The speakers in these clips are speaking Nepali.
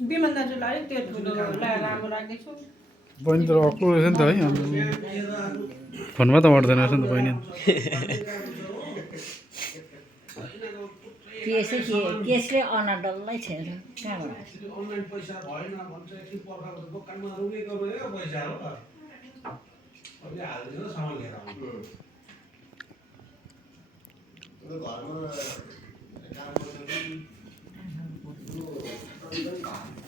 विमल दाजुलाई त्यो ठुलो लाएर राम्रो राख्दैछु बहिनी त अक्लो रहेछ नि त है फोनमा त अट्दैन रहेछ नि त बहिनी केसले अनडल्लै छ कहाँबाट अनलाइन पैसा भएन भन्छ एकछिन पर्खाको दोकानमा रुगेको रह्यो पैसा हो अहिले हाल्दिनु सामान लिएर आउनु घरमा काम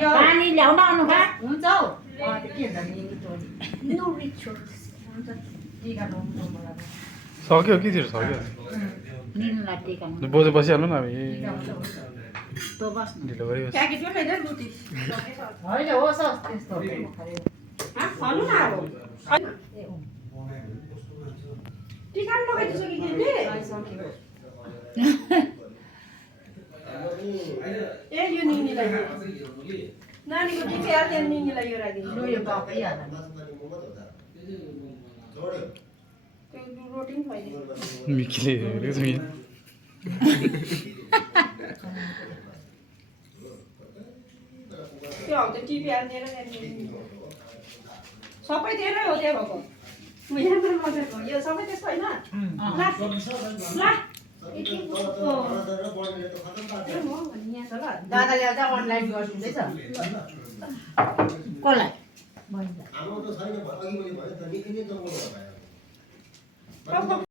पानी ल्याउन आउनु भा हुन्छ हौ सक्यो के थियो सक्यो निनुलाई टिका बोजू बसिहाल्नु न अब तँ बस्नु ढिलो गरिबस् प्याकेट पनि होइन लुटी होइन होस् त्यस्तो भन्नु न अब टिका पनि लगाइदिइसक्यो ए यो निनीलाई नानीको टिका त्यहाँ निनीलाई यो राखिदिनु यो पाइहाल्छ त्यो रोटी पनि खुवाइदिनु मिकीले हेरेको छु यहाँ त्यो हौ त्यो टिभी हालिदिएर सबै तेरै हो त्यहाँ भएको म यहाँ पनि मजाको यो सबै त्यस्तो होइन दादाले अझ अनलाइन गर्नुहुँदैछ कसलाई हाम्रो त छैन अघि मैले भने त निकै नै जङ्गल भयो